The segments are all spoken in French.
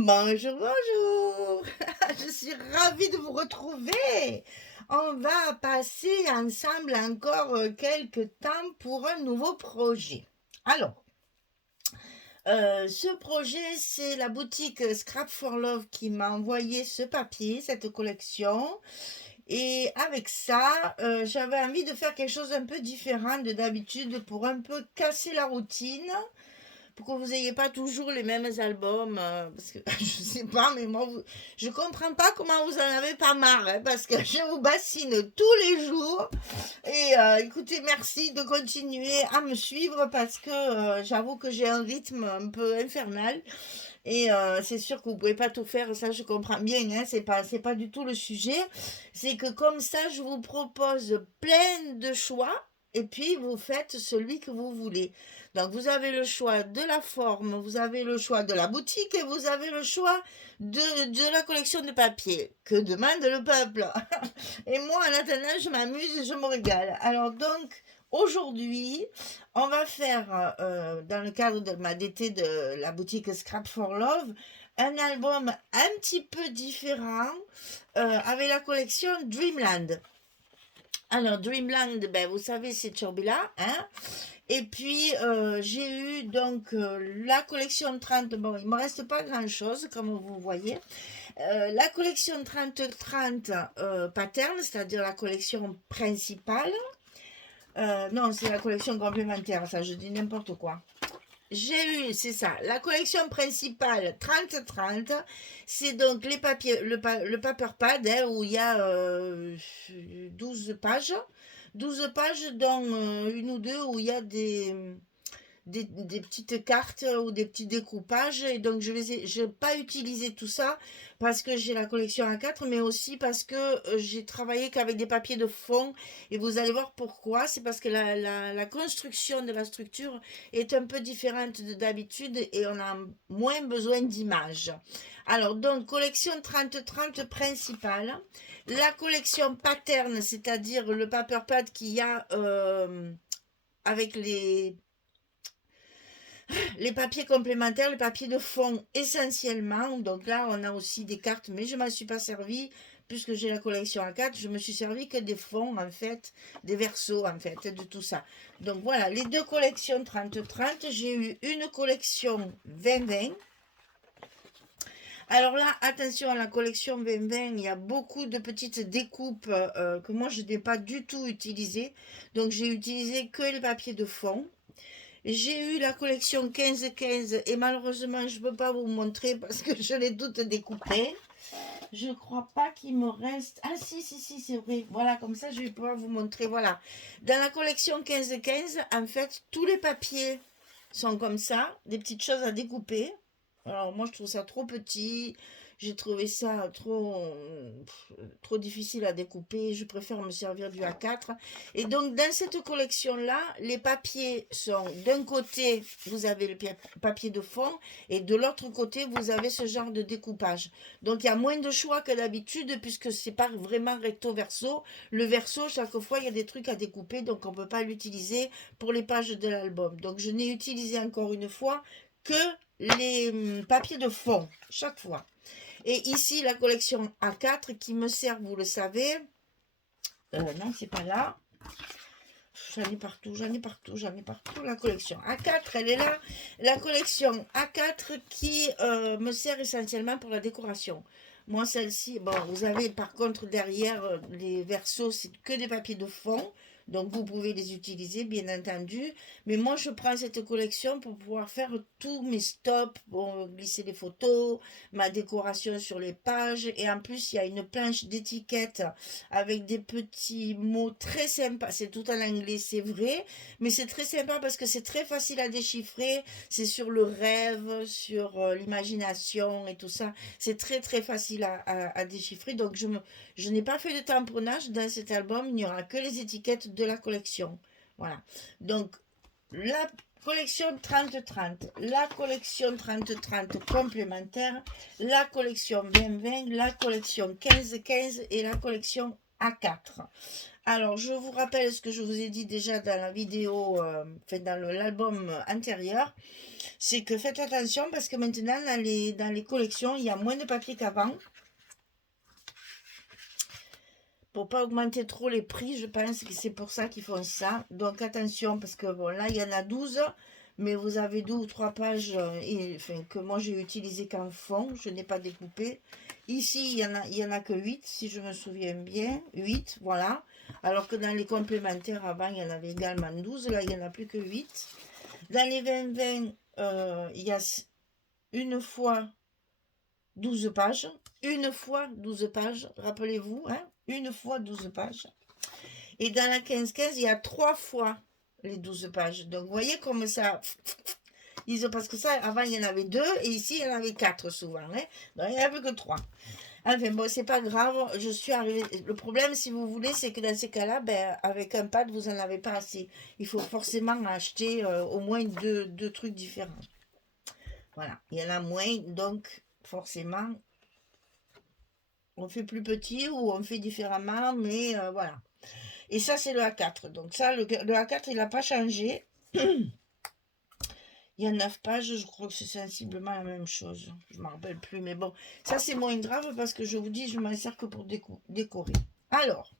Bonjour, bonjour. Je suis ravie de vous retrouver. On va passer ensemble encore quelques temps pour un nouveau projet. Alors, ce projet, c'est la boutique Scrap for Love qui m'a envoyé ce papier, cette collection. Et avec ça, j'avais envie de faire quelque chose un peu différent de d'habitude pour un peu casser la routine pour que vous n'ayez pas toujours les mêmes albums, parce que je sais pas, mais moi, je comprends pas comment vous en avez pas marre, hein, parce que je vous bassine tous les jours. Et écoutez, merci de continuer à me suivre parce que j'avoue que j'ai un rythme un peu infernal. Et c'est sûr que vous pouvez pas tout faire, ça je comprends bien, hein, c'est pas du tout le sujet. C'est que comme ça, je vous propose plein de choix et puis vous faites celui que vous voulez. Donc vous avez le choix de la forme, vous avez le choix de la boutique et vous avez le choix de la collection de papier. Que demande le peuple? Et moi, en attendant, je m'amuse et je me régale. Alors donc, aujourd'hui, on va faire, dans le cadre de ma DT de la boutique Scrap for Love, un album un petit peu différent avec la collection Dreamland. Alors, Dreamland, ben, vous savez, c'est Turbula, hein. Et puis, j'ai eu donc la collection 30. Bon, il ne me reste pas grand-chose, comme vous voyez. La collection 30-30 pattern, c'est-à-dire la collection principale. Non, c'est la collection complémentaire, ça, je dis n'importe quoi. J'ai eu, c'est ça, la collection principale 30-30, c'est donc les papiers, le paper pad, hein, où il y a 12 pages. 12 pages, dont une ou deux où il y a des petites cartes ou des petits découpages. Et donc, je n'ai pas utilisé tout ça parce que j'ai la collection A4, mais aussi parce que j'ai travaillé qu'avec des papiers de fond. Et vous allez voir pourquoi. C'est parce que la construction de la structure est un peu différente de d'habitude et on a moins besoin d'images. Alors, donc, collection 30-30 principale. La collection pattern, c'est-à-dire le paper pad qu'il y a avec les papiers complémentaires, les papiers de fond essentiellement. Donc là, on a aussi des cartes, mais je ne m'en suis pas servi puisque j'ai la collection A4. Je me suis servi que des fonds, en fait, des versos, en fait, de tout ça. Donc voilà, les deux collections 30-30. J'ai eu une collection 20-20. Alors là, attention à la collection 20-20, il y a beaucoup de petites découpes que moi je n'ai pas du tout utilisées. Donc j'ai utilisé que les papiers de fond. J'ai eu la collection 15-15 et malheureusement je ne peux pas vous montrer parce que je l'ai toutes découpées. Je ne crois pas qu'il me reste... Ah si, si, si, c'est vrai. Voilà, comme ça je vais pouvoir vous montrer. Voilà. Dans la collection 15-15, en fait, tous les papiers sont comme ça, des petites choses à découper. Alors moi je trouve ça trop petit, j'ai trouvé ça trop difficile à découper, je préfère me servir du A4. Et donc dans cette collection-là, les papiers sont d'un côté, vous avez le papier de fond, et de l'autre côté, vous avez ce genre de découpage. Donc il y a moins de choix que d'habitude, puisque c'est pas vraiment recto-verso. Le verso, chaque fois, il y a des trucs à découper, donc on ne peut pas l'utiliser pour les pages de l'album. Donc je n'ai utilisé encore une fois que les papiers de fond, chaque fois. Et ici, la collection A4 qui me sert, vous le savez. Non, c'est pas là. J'en ai partout, j'en ai partout, j'en ai partout. La collection A4, elle est là. La collection A4 qui me sert essentiellement pour la décoration. Moi, celle-ci, bon, vous avez par contre derrière les versos, c'est que des papiers de fond. Donc, vous pouvez les utiliser, bien entendu. Mais moi, je prends cette collection pour pouvoir faire tous mes stops, pour glisser les photos, ma décoration sur les pages. Et en plus, il y a une planche d'étiquette avec des petits mots très sympas. C'est tout en anglais, c'est vrai. Mais c'est très sympa parce que c'est très facile à déchiffrer. C'est sur le rêve, sur l'imagination et tout ça. C'est très, très facile à déchiffrer. Donc, je n'ai pas fait de tamponnage dans cet album. Il n'y aura que les étiquettes de la collection. Voilà. Donc, la collection 30-30, la collection 30-30 complémentaire, la collection 20-20, la collection 15-15 et la collection A4. Alors, je vous rappelle ce que je vous ai dit déjà dans la vidéo, dans l'album antérieur, c'est que faites attention parce que maintenant, dans les collections, il y a moins de papier qu'avant. Pour pas augmenter trop les prix, je pense que c'est pour ça qu'ils font ça. Donc attention, parce que bon, là, il y en a 12, mais vous avez 2 ou 3 pages que moi j'ai utilisé qu'en fond, je n'ai pas découpé. Ici, il y en a que 8, si je me souviens bien. 8, voilà. Alors que dans les complémentaires, avant, il y en avait également 12. Là, il n'y en a plus que 8. Dans les 20-20, il y a une fois 12 pages. Une fois 12 pages, rappelez-vous, hein, une fois 12 pages. Et dans la 15-15, il y a 3 fois les 12 pages. Donc, vous voyez comme ça... Parce que ça, avant, il y en avait 2, et ici, il y en avait 4 souvent. Hein. Donc, il n'y en avait que 3. Enfin, bon, c'est pas grave, je suis arrivée... Le problème, si vous voulez, c'est que dans ces cas-là, avec un pad, vous n'en avez pas assez. Il faut forcément acheter au moins deux trucs différents. Voilà, il y en a moins, donc forcément, on fait plus petit ou on fait différemment, mais voilà. Et ça, c'est le A4. Donc ça, le A4, il n'a pas changé. Il y a 9 pages, je crois que c'est sensiblement la même chose. Je ne m'en rappelle plus, mais bon. Ça, c'est moins grave parce que je vous dis, je m'en sers que pour décorer. Alors,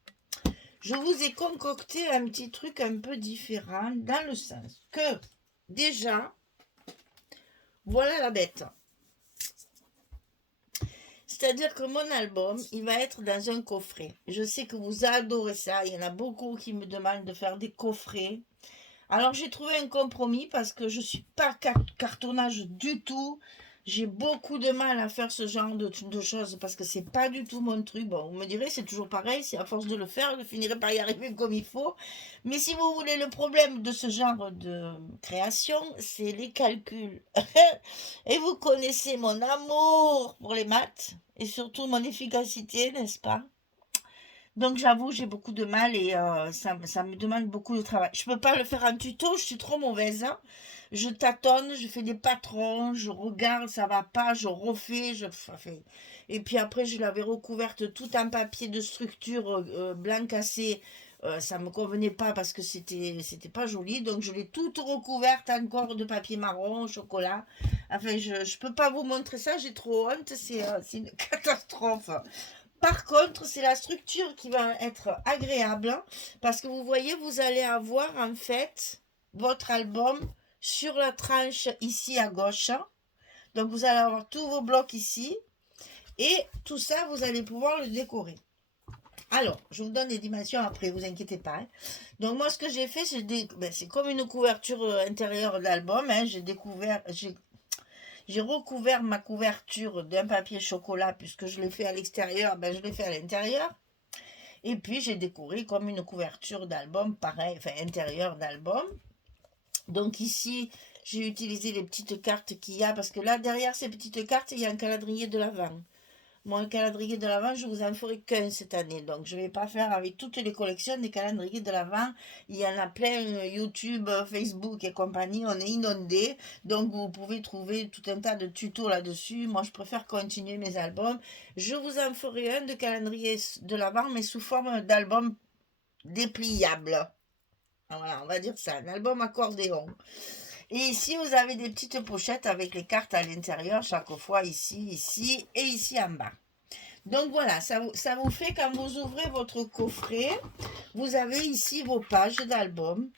je vous ai concocté un petit truc un peu différent dans le sens que, déjà, voilà la bête. C'est-à-dire que mon album, il va être dans un coffret. Je sais que vous adorez ça. Il y en a beaucoup qui me demandent de faire des coffrets. Alors, j'ai trouvé un compromis parce que je ne suis pas cartonnage du tout. J'ai beaucoup de mal à faire ce genre de choses parce que c'est pas du tout mon truc. Bon, vous me direz, c'est toujours pareil. C'est à force de le faire, je finirai par y arriver comme il faut. Mais si vous voulez, le problème de ce genre de création, c'est les calculs. Et vous connaissez mon amour pour les maths et surtout mon efficacité, n'est-ce pas? Donc j'avoue, j'ai beaucoup de mal et ça me demande beaucoup de travail. Je peux pas le faire en tuto, je suis trop mauvaise. Hein. Je tâtonne, je fais des patrons, je regarde, ça va pas, je refais, et puis après je l'avais recouverte tout en papier de structure blanc cassé. Ça me convenait pas parce que c'était pas joli, donc je l'ai toute recouverte encore de papier marron, chocolat. Enfin, je peux pas vous montrer ça, j'ai trop honte, c'est une catastrophe. Par contre, c'est la structure qui va être agréable hein, parce que vous voyez, vous allez avoir en fait votre album sur la tranche ici à gauche. Donc, vous allez avoir tous vos blocs ici et tout ça, vous allez pouvoir le décorer. Alors, je vous donne les dimensions après, vous inquiétez pas. Hein. Donc, moi, ce que j'ai fait, c'est comme une couverture intérieure d'album. Hein, j'ai recouvert ma couverture d'un papier chocolat puisque je l'ai fait à l'extérieur, je l'ai fait à l'intérieur. Et puis j'ai décoré comme une couverture d'album, pareil, enfin intérieur d'album. Donc ici, j'ai utilisé les petites cartes qu'il y a parce que là derrière ces petites cartes, il y a un calendrier de l'Avent. Moi, le calendrier de l'Avent, je vous en ferai qu'un cette année. Donc, je ne vais pas faire avec toutes les collections des calendriers de l'Avent. Il y en a plein, YouTube, Facebook et compagnie. On est inondé. Donc, vous pouvez trouver tout un tas de tutos là-dessus. Moi, je préfère continuer mes albums. Je vous en ferai un de calendrier de l'Avent, mais sous forme d'album dépliable. Voilà, on va dire ça. Un album accordéon. Et ici, vous avez des petites pochettes avec les cartes à l'intérieur, chaque fois ici, ici et ici en bas. Donc voilà, ça vous fait quand vous ouvrez votre coffret, vous avez ici vos pages d'album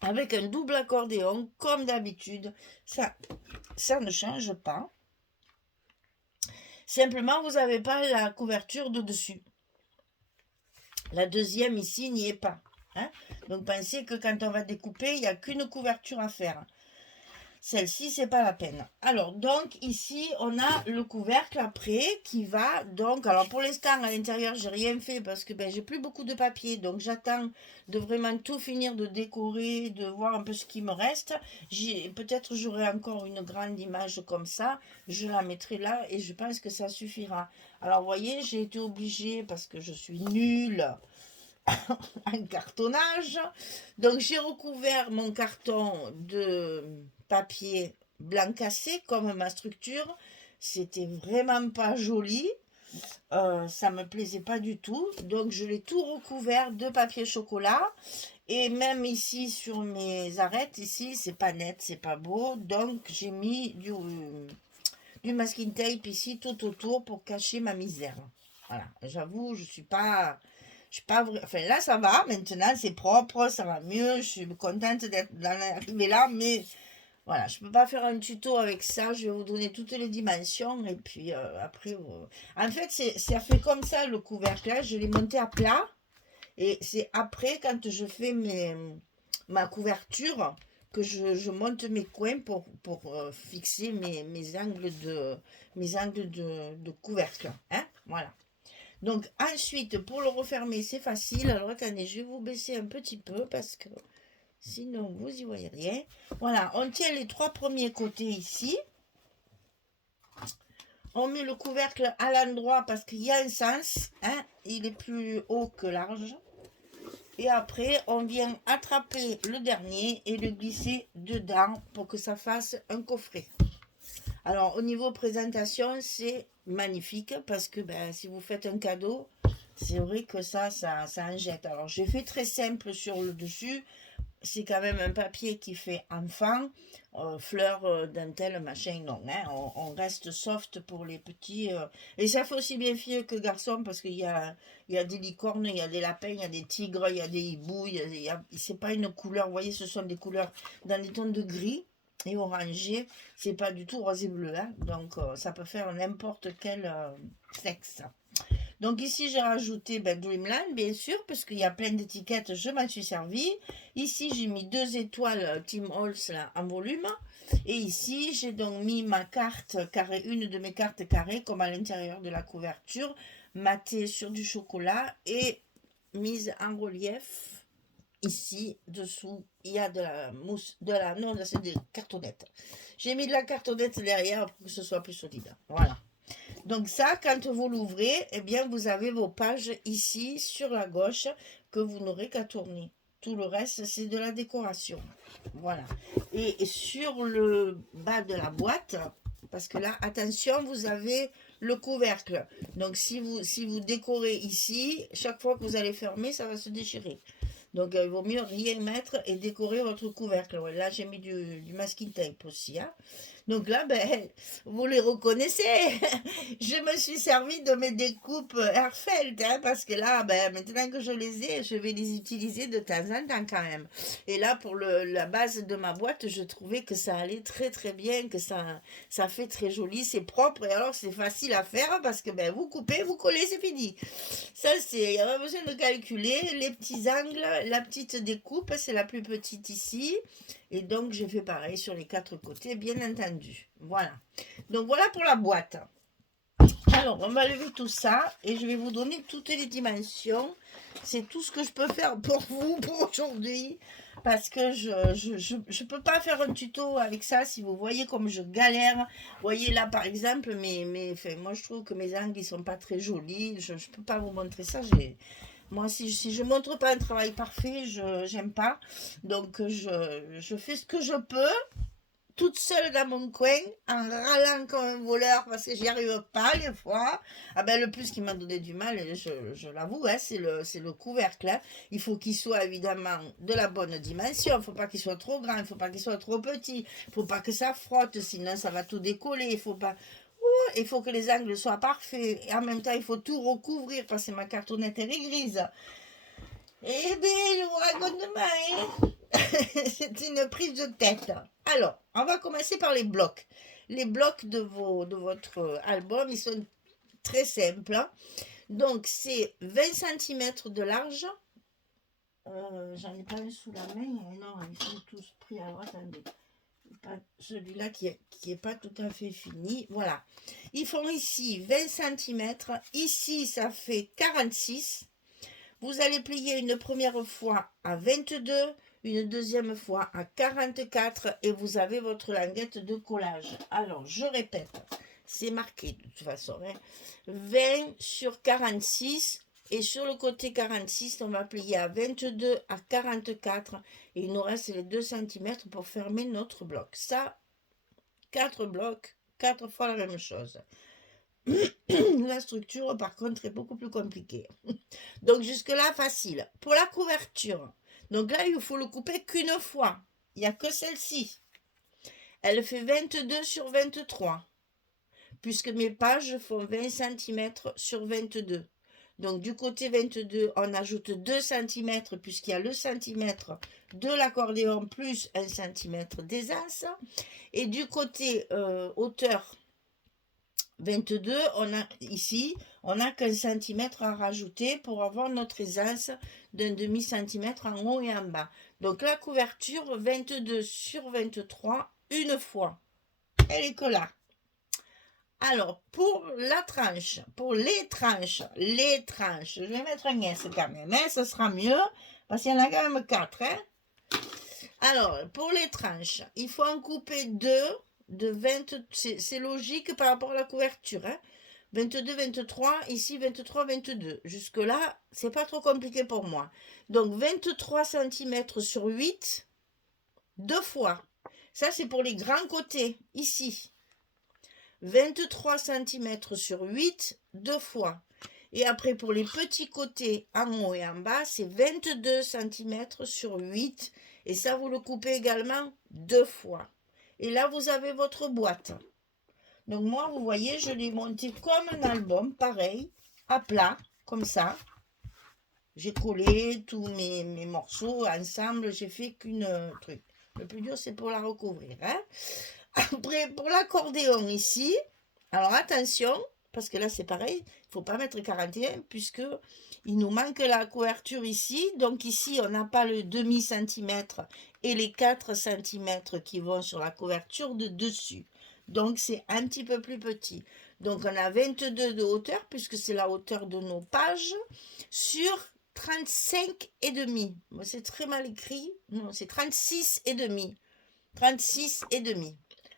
avec un double accordéon comme d'habitude. Ça ne change pas. Simplement, vous n'avez pas la couverture de dessus. La deuxième ici n'y est pas. Hein. Donc pensez que quand on va découper, il n'y a qu'une couverture à faire. Celle-ci, c'est pas la peine. Alors, donc, ici, on a le couvercle après qui va, donc, alors pour l'instant, à l'intérieur, j'ai rien fait parce que j'ai plus beaucoup de papier. Donc, j'attends de vraiment tout finir de décorer, de voir un peu ce qui me reste. Peut-être j'aurai encore une grande image comme ça. Je la mettrai là et je pense que ça suffira. Alors, vous voyez, j'ai été obligée parce que je suis nulle en cartonnage. Donc j'ai recouvert mon carton de papier blanc cassé comme ma structure. C'était vraiment pas joli. Ça me plaisait pas du tout. Donc je l'ai tout recouvert de papier chocolat. Et même ici sur mes arêtes, ici, c'est pas net, c'est pas beau. Donc j'ai mis du masking tape ici tout autour pour cacher ma misère. Voilà, j'avoue, enfin là ça va, maintenant c'est propre, ça va mieux, je suis contente d'en arriver là, mais voilà, je peux pas faire un tuto avec ça, je vais vous donner toutes les dimensions et puis après, en fait ça fait comme ça le couvercle, là, je l'ai monté à plat et c'est après quand je fais ma couverture que je monte mes coins pour fixer mes angles de couvercle, hein, voilà. Donc ensuite, pour le refermer, c'est facile. Alors attendez, je vais vous baisser un petit peu parce que sinon vous y voyez rien. Voilà, on tient les 3 premiers côtés ici. On met le couvercle à l'endroit parce qu'il y a un sens, hein, il est plus haut que large. Et après, on vient attraper le dernier et le glisser dedans pour que ça fasse un coffret. Alors, au niveau présentation, c'est magnifique parce que ben, si vous faites un cadeau, c'est vrai que ça en jette. Alors, j'ai fait très simple sur le dessus. C'est quand même un papier qui fait enfant, fleurs, dentelle, machin, non. Hein, on reste soft pour les petits. Et ça fait aussi bien filles que garçons parce il y a des licornes, il y a des lapins, il y a des tigres, il y a des hiboux. C'est pas une couleur, vous voyez, ce sont des couleurs dans des tons de gris et orangé. C'est pas du tout rose et bleu. Hein, donc, ça peut faire n'importe quel sexe. Donc ici, j'ai rajouté Dreamland, bien sûr, parce qu'il y a plein d'étiquettes, je m'en suis servi. Ici, j'ai mis 2 étoiles Tim Holtz là, en volume. Et ici, j'ai donc mis ma carte carrée, une de mes cartes carrées, comme à l'intérieur de la couverture, matée sur du chocolat et mise en relief. Ici, dessous, il y a de la mousse, non, c'est des cartonnettes. J'ai mis de la cartonnette derrière pour que ce soit plus solide. Voilà. Donc ça, quand vous l'ouvrez, eh bien, vous avez vos pages ici sur la gauche que vous n'aurez qu'à tourner. Tout le reste, c'est de la décoration. Voilà. Et sur le bas de la boîte, parce que là, attention, vous avez le couvercle. Donc si vous décorez ici, chaque fois que vous allez fermer, ça va se déchirer. Donc il vaut mieux rien mettre et décorer votre couvercle. Ouais, là, j'ai mis du masking tape aussi. Hein. Donc là, ben, vous les reconnaissez. Je me suis servi de mes découpes Herfeld, hein, parce que là, ben, maintenant que je les ai, je vais les utiliser de temps en temps quand même. Et là, pour la base de ma boîte, je trouvais que ça allait très très bien, que ça fait très joli, c'est propre, et alors c'est facile à faire parce que ben, vous coupez, vous collez, c'est fini. Ça, il n'y a pas besoin de calculer. Les petits angles, la petite découpe, c'est la plus petite ici. Et donc, j'ai fait pareil sur les 4 côtés, bien entendu. Voilà. Donc, voilà pour la boîte. Alors, on va lever tout ça et je vais vous donner toutes les dimensions. C'est tout ce que je peux faire pour vous pour aujourd'hui. Parce que je peux pas faire un tuto avec ça. Si vous voyez comme je galère. Vous voyez là, par exemple, enfin, moi, je trouve que mes angles, ils sont pas très jolis. Je peux pas vous montrer ça. Moi, si je montre pas un travail parfait, j'aime pas. Donc, je fais ce que je peux toute seule dans mon coin, en râlant comme un voleur parce que j'y arrive pas des fois. Ah ben le plus qui m'a donné du mal, je l'avoue, hein, c'est le couvercle. Hein. Il faut qu'il soit évidemment de la bonne dimension. Il ne faut pas qu'il soit trop grand, il ne faut pas qu'il soit trop petit. Il ne faut pas que ça frotte, sinon ça va tout décoller. Il faut que les angles soient parfaits. Et en même temps, il faut tout recouvrir parce que ma cartonnette elle est grise. Eh bien, je vous raconte pas, hein. C'est une prise de tête. Alors, on va commencer par les blocs. Les blocs de votre album, ils sont très simples. Donc, c'est 20 cm de large. J'en ai pas un sous la main. Non, ils sont tous pris. Alors, attendez. Celui-là qui est pas tout à fait fini. Voilà. Ils font ici 20 cm. Ici, ça fait 46. Vous allez plier une première fois à 22, une deuxième fois à 44 et vous avez votre languette de collage. Alors, je répète, c'est marqué de toute façon. Hein, 20 sur 46 et sur le côté 46, on va plier à 22 à 44 et il nous reste les 2 cm pour fermer notre bloc. Ça, 4 blocs, 4 fois la même chose. La structure, par contre, est beaucoup plus compliquée. Donc, jusque-là, facile. Pour la couverture, donc là, il faut le couper qu'une fois. Il n'y a que celle-ci. Elle fait 22 sur 23, puisque mes pages font 20 cm sur 22. Donc, du côté 22, on ajoute 2 cm, puisqu'il y a le centimètre de l'accordéon plus 1 cm d'aisance. Et du côté hauteur 22, on a qu'un centimètre à rajouter pour avoir notre aisance d'un demi-centimètre en haut et en bas. Donc la couverture 22 sur 23, une fois. Elle est que là. Alors, pour la tranche, pour les tranches, je vais mettre un S quand même, hein, ça sera mieux, parce qu'il y en a quand même 4. Hein. Alors, pour les tranches, il faut en couper 2 de 20, c'est logique par rapport à la couverture. Hein. 22, 23, ici 23, 22. Jusque-là, c'est pas trop compliqué pour moi. Donc, 23 cm sur 8, deux fois. Ça, c'est pour les grands côtés, ici. 23 cm sur 8, deux fois. Et après, pour les petits côtés, en haut et en bas, c'est 22 cm sur 8. Et ça, vous le coupez également deux fois. Et là, vous avez votre boîte. Donc moi, vous voyez, je l'ai monté comme un album, pareil, à plat, comme ça. J'ai collé tous mes morceaux ensemble, j'ai fait qu'une truc. Le plus dur, c'est pour la recouvrir. Hein. Après, pour l'accordéon ici, alors attention, parce que là, c'est pareil, il ne faut pas mettre 41, puisque il nous manque la couverture ici. Donc ici, on n'a pas le demi-centimètre et les 4 cm qui vont sur la couverture de dessus. Donc, c'est un petit peu plus petit. Donc, on a 22 de hauteur, puisque c'est la hauteur de nos pages, sur 35 et demi. C'est très mal écrit. Non, c'est 36 et demi. 36 et demi.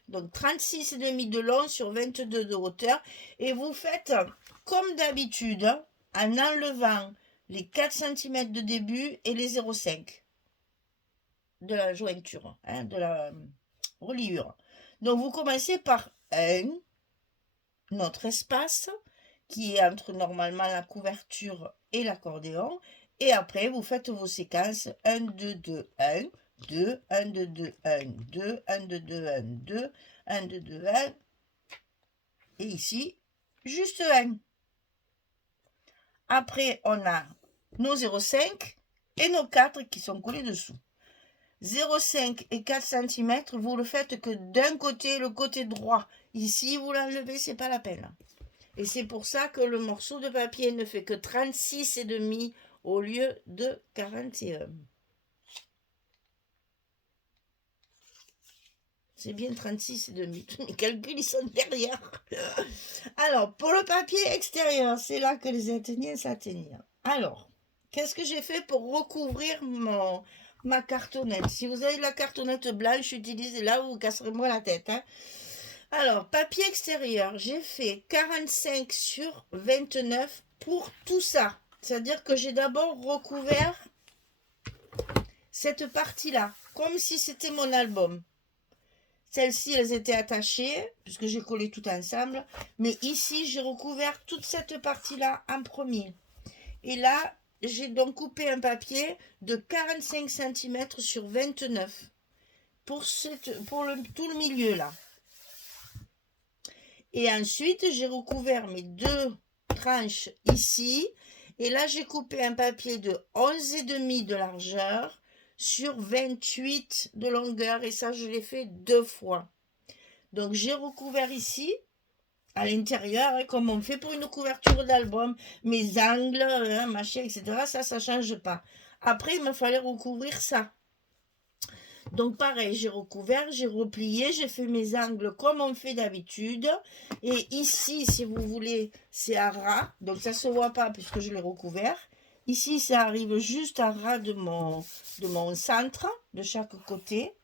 Donc, 36 et demi de long sur 22 de hauteur. Et vous faites comme d'habitude, en enlevant les 4 cm de début et les 0,5 de la jointure, hein, de la reliure. Donc, vous commencez par notre espace qui est entre normalement la couverture et l'accordéon. Et après, vous faites vos séquences 1, 2, 2, 1, 2, 1, 2, 2, 1, 2, 1, 2, 2, 1, 2, 1, 2, 2, 1. Et ici, juste 1. Après, on a nos 0,5 et nos 4 qui sont collés dessous. 0,5 et 4 cm, vous le faites que d'un côté, le côté droit. Ici, vous l'enlevez, c'est pas la peine. Et c'est pour ça que le morceau de papier ne fait que 36 et demi au lieu de 41. C'est bien 36 et demi. Mes calculs, ils sont derrière. Alors, pour le papier extérieur, c'est là que les Athéniens s'atteignent. Alors, qu'est-ce que j'ai fait pour recouvrir ma cartonnette? Si vous avez de la cartonnette blanche, utilisez-la ou vous casserez moi la tête. Hein. Alors, papier extérieur, j'ai fait 45 sur 29 pour tout ça. C'est-à-dire que j'ai d'abord recouvert cette partie-là, comme si c'était mon album. Celles-ci, elles étaient attachées, puisque j'ai collé tout ensemble. Mais ici, j'ai recouvert toute cette partie-là en premier. Et là, j'ai donc coupé un papier de 45 cm sur 29 pour tout le milieu là. Et ensuite, j'ai recouvert mes deux tranches ici. Et là, j'ai coupé un papier de 11,5 de largeur sur 28 de longueur. Et ça, je l'ai fait deux fois. Donc, j'ai recouvert ici, à l'intérieur, hein, comme on fait pour une couverture d'album. Mes angles, hein, machin, etc. Ça ne change pas. Après, il me fallait recouvrir ça. Donc pareil, j'ai recouvert, j'ai replié, j'ai fait mes angles comme on fait d'habitude. Et ici, si vous voulez, c'est à ras. Donc ça ne se voit pas puisque je l'ai recouvert. Ici, ça arrive juste à ras de mon centre, de chaque côté.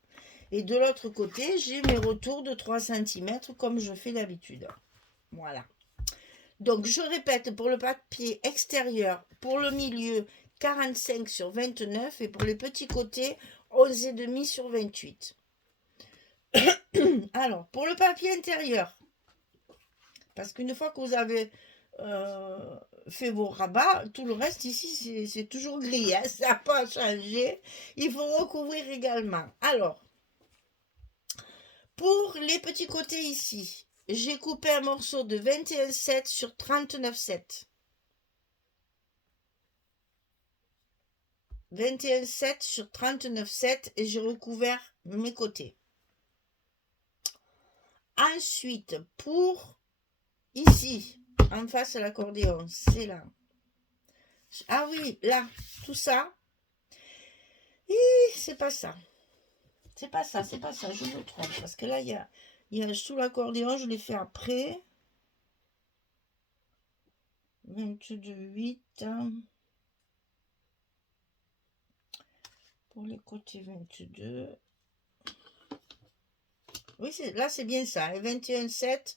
Et de l'autre côté, j'ai mes retours de 3 cm comme je fais d'habitude. Voilà. Donc je répète, pour le papier extérieur, pour le milieu, 45 sur 29. Et pour les petits côtés, 11,5 sur 28. Alors, pour le papier intérieur, Parce qu'une fois que vous avez fait vos rabats, tout le reste ici, c'est toujours gris, hein, ça n'a pas changé. Il faut recouvrir également. Alors, pour les petits côtés ici, j'ai coupé un morceau de 21,7 sur 39,7. 21,7 sur 39,7 et j'ai recouvert mes côtés. Ensuite, pour ici, en face à l'accordéon, c'est là. Ah oui, là, tout ça. C'est pas ça. C'est pas ça, c'est pas ça, je me trompe. Parce que là, il y a sous l'accordéon, je l'ai fait après. 22,8. Pour les côtés 22. Oui, là, c'est bien ça. 21,7.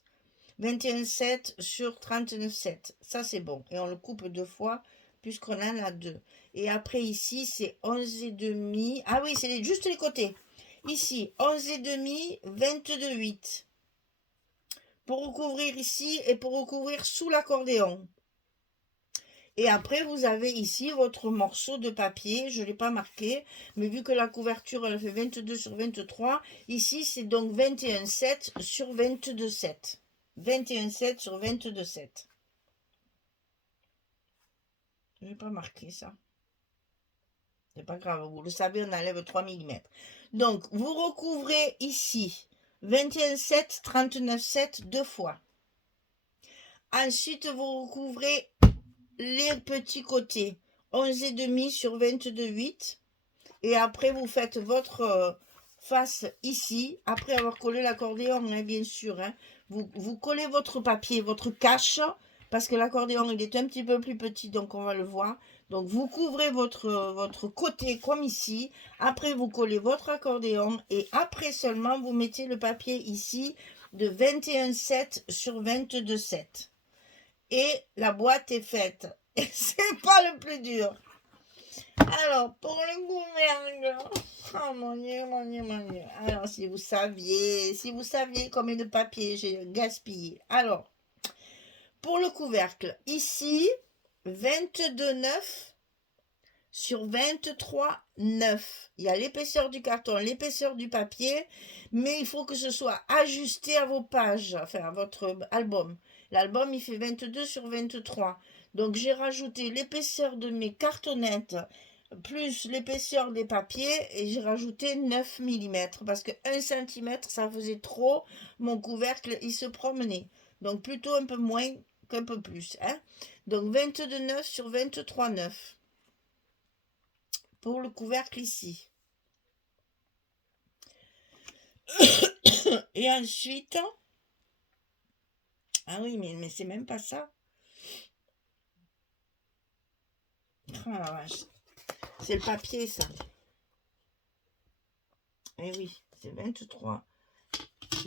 21,7 sur 39,7. Ça, c'est bon. Et on le coupe 2 fois, puisqu'on en a 2. Et après, ici, c'est 11,5. Ah oui, c'est juste les côtés. Ici, 11,5, 22,8. Pour recouvrir ici et pour recouvrir sous l'accordéon. Et après, vous avez ici votre morceau de papier. Je ne l'ai pas marqué, mais vu que la couverture, elle fait 22 sur 23, ici, c'est donc 21,7 sur 22,7. 21,7 sur 22,7. Je n'ai pas marqué ça. C'est pas grave, vous le savez, on enlève 3 mm. Donc, vous recouvrez ici 21,7, 39,7 deux fois. Ensuite, vous recouvrez les petits côtés 11,5 sur 22,8. Et après, vous faites votre face ici. Après avoir collé l'accordéon, hein, bien sûr. Hein, vous collez votre papier, votre cache. Parce que l'accordéon, il est un petit peu plus petit, donc on va le voir. Donc, vous couvrez votre côté comme ici. Après, vous collez votre accordéon. Et après seulement, vous mettez le papier ici de 21,7 sur 22,7. Et la boîte est faite. Et c'est pas le plus dur. Alors, pour le couvercle, oh mon Dieu, mon Dieu, mon Dieu. Alors, si vous saviez combien de papier j'ai gaspillé. Alors, pour le couvercle, ici, 22,9 sur 23,9. Il y a l'épaisseur du carton, l'épaisseur du papier, mais il faut que ce soit ajusté à vos pages, enfin à votre album. L'album, il fait 22 sur 23. Donc, j'ai rajouté l'épaisseur de mes cartonnettes plus l'épaisseur des papiers et j'ai rajouté 9 mm parce que 1 cm ça faisait trop, mon couvercle il se promenait, donc plutôt un peu moins qu'un peu plus, hein. Donc 22,9 sur 23,9 pour le couvercle ici. Et ensuite, ah oui, mais c'est même pas ça. Oh la vache. C'est le papier, ça. Eh oui, c'est 23.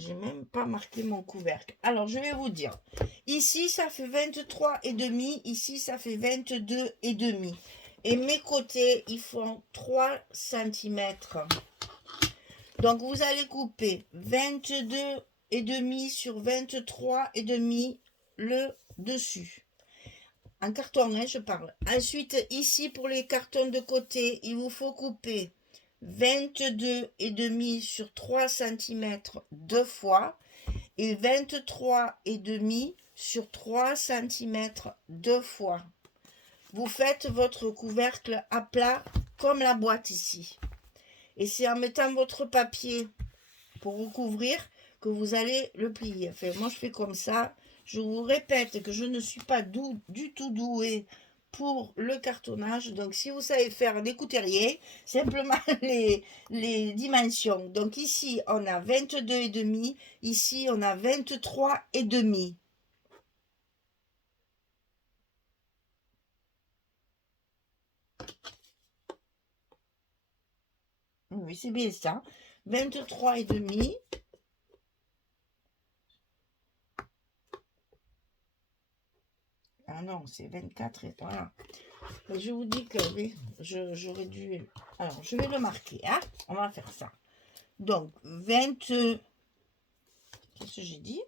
J'ai même pas marqué mon couvercle. Alors, je vais vous dire. Ici, ça fait 23,5. Ici, ça fait 22,5. Et mes côtés, ils font 3 cm. Donc, vous allez couper 22,5 sur 23,5 le dessus. En carton, hein, je parle. Ensuite, ici, pour les cartons de côté, il vous faut couper 22,5 sur 3 cm deux fois et 23,5 sur 3 cm deux fois. Vous faites votre couvercle à plat comme la boîte ici. Et c'est en mettant votre papier pour recouvrir que vous allez le plier. Enfin, moi, je fais comme ça. Je vous répète que je ne suis pas du tout douée pour le cartonnage. Donc, si vous savez faire des couturiers, simplement les dimensions. Donc, ici, on a 22,5. Ici, on a 23,5. Oui, c'est bien ça. 23,5. Ah non, c'est 24 et voilà. Je vous dis que j'aurais dû... Alors, je vais le marquer, hein. On va faire ça. Donc, 20... Qu'est-ce que j'ai dit?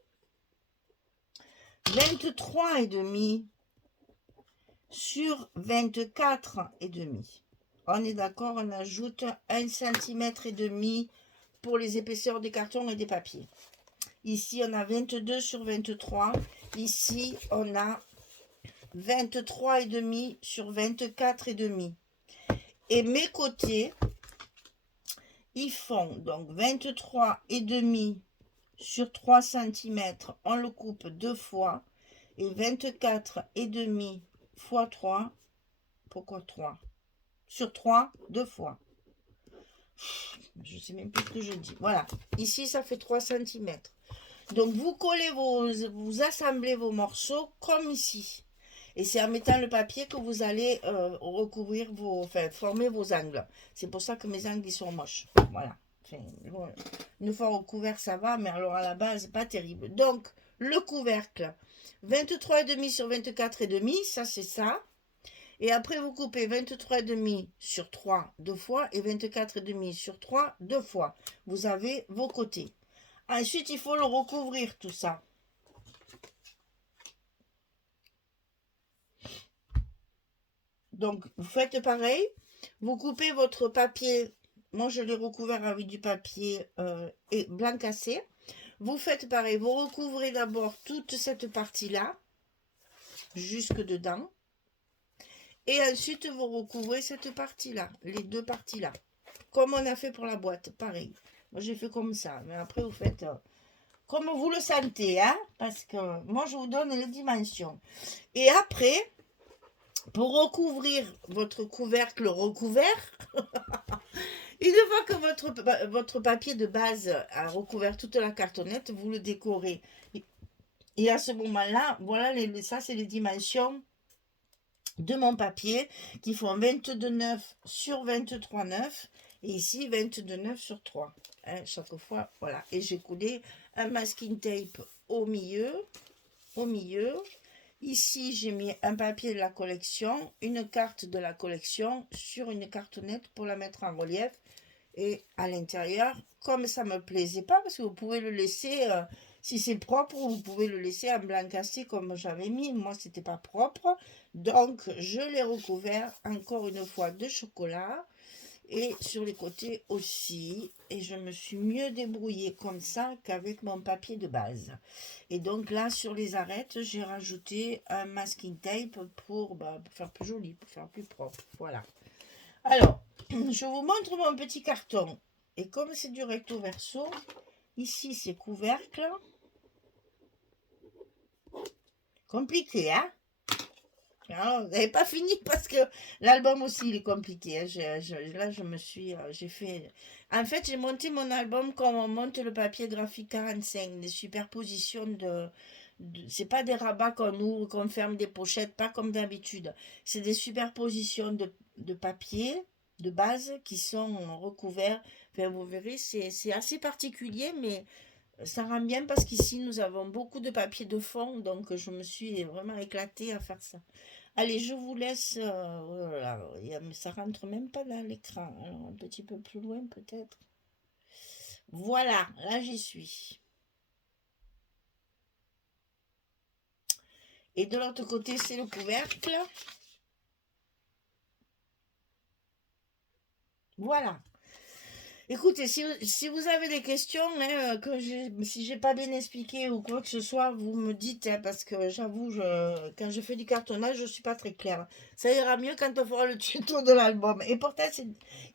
23,5 sur 24,5. On est d'accord, on ajoute 1,5 cm pour les épaisseurs des cartons et des papiers. Ici, on a 22 sur 23. Ici, on a 23,5 sur 24,5. Et mes côtés, ils font donc 23,5 sur 3 cm. On le coupe 2 fois. Et 24,5 fois 3. Pourquoi 3 sur 3, 2 fois. Je ne sais même plus ce que je dis. Voilà. Ici, ça fait 3 cm. Donc, vous collez vous assemblez vos morceaux comme ici. Et c'est en mettant le papier que vous allez recouvrir former vos angles. C'est pour ça que mes angles, ils sont moches. Voilà. Bon, une fois recouvert, ça va, mais alors à la base, pas terrible. Donc, le couvercle, 23,5 sur 24,5, ça c'est ça. Et après, vous coupez 23,5 sur 3 deux fois et 24,5 sur 3 deux fois. Vous avez vos côtés. Ensuite, il faut le recouvrir tout ça. Donc, vous faites pareil. Vous coupez votre papier. Moi, je l'ai recouvert avec du papier blanc cassé. Vous faites pareil. Vous recouvrez d'abord toute cette partie-là, jusque dedans. Et ensuite, vous recouvrez cette partie-là, les deux parties-là. Comme on a fait pour la boîte, pareil. Moi, j'ai fait comme ça. Mais après, vous faites comme vous le sentez, hein, parce que moi, je vous donne les dimensions. Et après, pour recouvrir votre couvercle recouvert, une fois que votre papier de base a recouvert toute la cartonnette, vous le décorez. Et à ce moment-là, voilà, ça, c'est les dimensions de mon papier qui font 22,9 sur 23,9 et ici 22,9 sur 3 hein, chaque fois, voilà. Et j'ai coulé un masking tape au milieu. Ici, j'ai mis un papier de la collection, une carte de la collection sur une cartonnette pour la mettre en relief. Et à l'intérieur, comme ça me plaisait pas, parce que vous pouvez le laisser, si c'est propre, vous pouvez le laisser en blanc cassé comme j'avais mis. Moi, c'était pas propre. Donc, je l'ai recouvert encore une fois de chocolat. Et sur les côtés aussi. Et je me suis mieux débrouillée comme ça qu'avec mon papier de base. Et donc là, sur les arêtes, j'ai rajouté un masking tape pour faire plus joli, pour faire plus propre. Voilà. Alors, je vous montre mon petit carton. Et comme c'est du recto verso, ici c'est couvercle. Compliqué, hein? Alors, vous n'avez pas fini parce que l'album aussi il est compliqué. Hein. Là, j'ai fait. En fait, j'ai monté mon album comme on monte le papier graphique 45, des superpositions c'est pas des rabats qu'on ouvre, qu'on ferme des pochettes, pas comme d'habitude. C'est des superpositions de papier de base qui sont recouverts. Enfin, vous verrez, c'est assez particulier, mais ça rend bien parce qu'ici nous avons beaucoup de papier de fond, donc je me suis vraiment éclatée à faire ça. Allez, je vous laisse. Voilà, mais ça rentre même pas dans l'écran. Alors, un petit peu plus loin, peut-être. Voilà, là, j'y suis. Et de l'autre côté, c'est le couvercle. Voilà. Écoutez, si vous avez des questions, hein, si j'ai pas bien expliqué ou quoi que ce soit, vous me dites, hein, parce que j'avoue, quand je fais du cartonnage, je suis pas très claire. Ça ira mieux quand on fera le tuto de l'album. Et pourtant,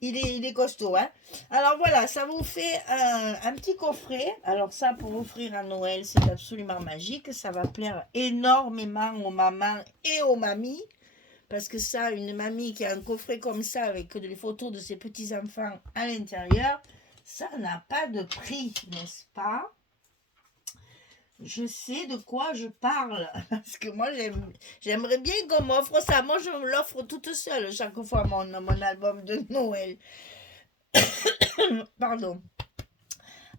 il est costaud. Hein. Alors voilà, ça vous fait un petit coffret. Alors ça, pour offrir à Noël, c'est absolument magique. Ça va plaire énormément aux mamans et aux mamies. Parce que ça, une mamie qui a un coffret comme ça avec des photos de ses petits-enfants à l'intérieur, ça n'a pas de prix, n'est-ce pas? Je sais de quoi je parle. Parce que moi, j'aimerais bien qu'on m'offre ça. Moi, je me l'offre toute seule chaque fois, mon album de Noël. Pardon.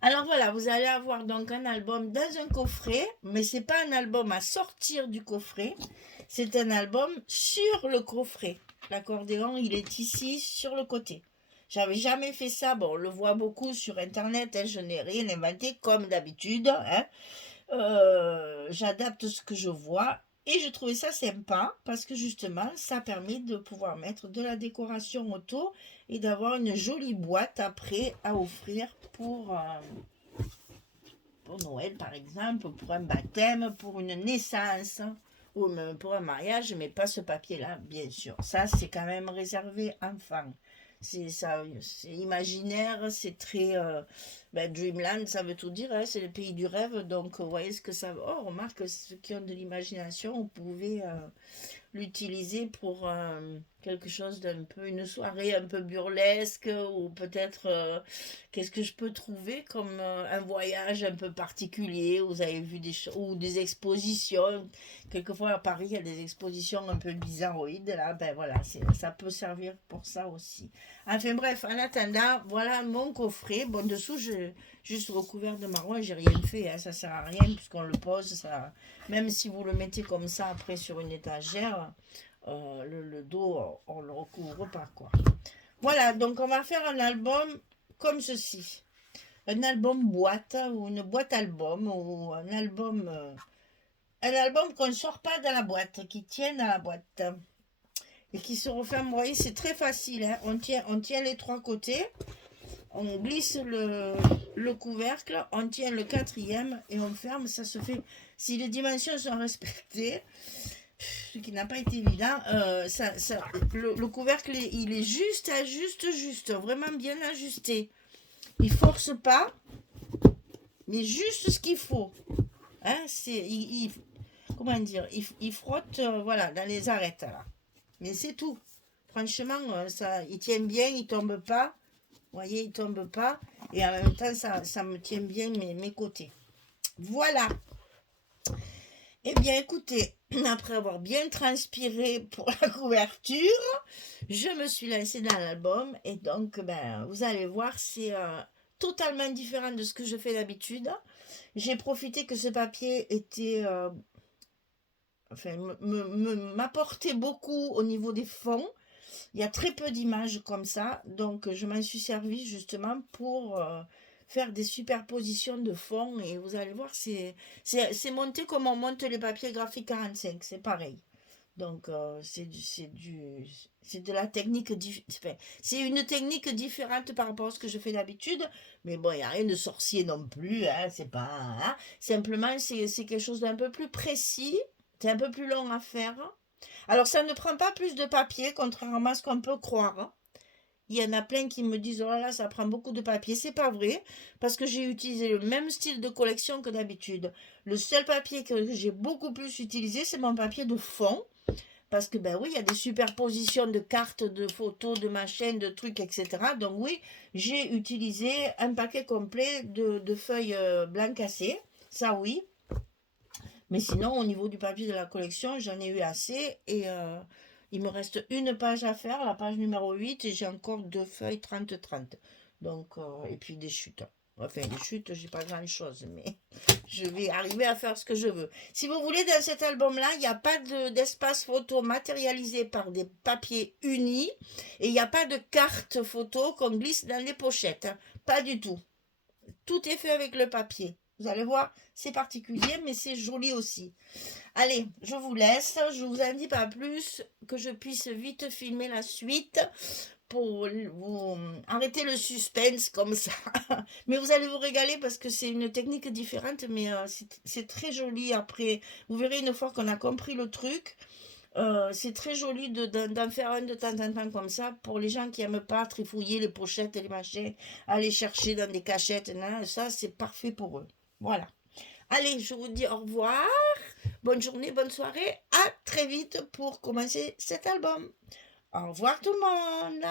Alors voilà, vous allez avoir donc un album dans un coffret, mais c'est pas un album à sortir du coffret, c'est un album sur le coffret. L'accordéon, il est ici sur le côté. J'avais jamais fait ça, bon, on le voit beaucoup sur internet, hein, je n'ai rien inventé comme d'habitude, hein. j'adapte ce que je vois. Et je trouvais ça sympa parce que justement, ça permet de pouvoir mettre de la décoration autour et d'avoir une jolie boîte après à offrir pour Noël par exemple, pour un baptême, pour une naissance ou même pour un mariage, mais pas ce papier-là, bien sûr. Ça, c'est quand même réservé enfant. C'est ça, c'est imaginaire, c'est très Dreamland, ça veut tout dire, hein, c'est le pays du rêve. Donc, vous voyez ce que ça. Oh, remarque, ceux qui ont de l'imagination, vous pouvez l'utiliser pour quelque chose d'un peu, une soirée un peu burlesque ou peut-être, qu'est-ce que je peux trouver comme un voyage un peu particulier, vous avez vu des choses, ou des expositions, quelquefois à Paris il y a des expositions un peu bizarroïdes, là, ben voilà, ça peut servir pour ça aussi. Enfin bref, en attendant, voilà mon coffret, bon dessous, juste recouvert de marron, j'ai rien fait, hein, ça sert à rien puisqu'on le pose, ça, même si vous le mettez comme ça après sur une étagère, le dos, on le recouvre pas, quoi. Voilà, donc on va faire un album comme ceci. Un album boîte ou une boîte album ou un album qu'on ne sort pas de la boîte, qui tient dans la boîte et qui se referme. Vous voyez, c'est très facile, hein. On tient les trois côtés, on glisse le couvercle, on tient le quatrième et on ferme. Ça se fait si les dimensions sont respectées, ce qui n'a pas été évident. Le couvercle il est juste, vraiment bien ajusté. Il force pas, mais juste ce qu'il faut. Hein, comment dire, il frotte, voilà, dans les arêtes là. Mais c'est tout. Franchement, ça, il tient bien, il tombe pas. Vous voyez, il tombe pas. Et en même temps, ça me tient bien mes côtés. Voilà. Eh bien, écoutez, après avoir bien transpiré pour la couverture, je me suis lancée dans l'album. Et donc, ben, vous allez voir, c'est totalement différent de ce que je fais d'habitude. J'ai profité que ce papier était... enfin, m'apportait beaucoup au niveau des fonds. Il y a très peu d'images comme ça, donc je m'en suis servi justement pour faire des superpositions de fonds et vous allez voir, c'est monté comme on monte les papiers graphiques 45, c'est pareil. Donc c'est de la technique, enfin, c'est une technique différente par rapport à ce que je fais d'habitude, mais bon, il n'y a rien de sorcier non plus, hein, c'est pas, hein. Simplement c'est quelque chose d'un peu plus précis, c'est un peu plus long à faire. Alors, ça ne prend pas plus de papier, contrairement à ce qu'on peut croire, hein. Il y en a plein qui me disent, oh là, ça prend beaucoup de papier. C'est pas vrai, parce que j'ai utilisé le même style de collection que d'habitude. Le seul papier que j'ai beaucoup plus utilisé, c'est mon papier de fond. Parce que, ben oui, il y a des superpositions de cartes, de photos, de machines, de trucs, etc. Donc oui, j'ai utilisé un paquet complet de feuilles blanc cassées. Ça oui. Mais sinon, au niveau du papier de la collection, j'en ai eu assez et il me reste une page à faire, la page numéro 8, et j'ai encore deux feuilles 30-30. Donc, et puis des chutes. Enfin, des chutes, j'ai pas grand-chose, mais je vais arriver à faire ce que je veux. Si vous voulez, dans cet album-là, il n'y a pas d'espace photo matérialisé par des papiers unis et il n'y a pas de carte photo qu'on glisse dans les pochettes, hein. Pas du tout. Tout est fait avec le papier. Vous allez voir, c'est particulier, mais c'est joli aussi. Allez, je vous laisse. Je vous en dis pas plus, que je puisse vite filmer la suite pour vous arrêter le suspense comme ça. Mais vous allez vous régaler parce que c'est une technique différente, mais c'est très joli après. Vous verrez une fois qu'on a compris le truc. C'est très joli d'en faire un de temps en temps comme ça pour les gens qui n'aiment pas trifouiller les pochettes et les machins, aller chercher dans des cachettes, non, ça c'est parfait pour eux. Voilà. Allez, je vous dis au revoir, bonne journée, bonne soirée, à très vite pour commencer cet album. Au revoir tout le monde.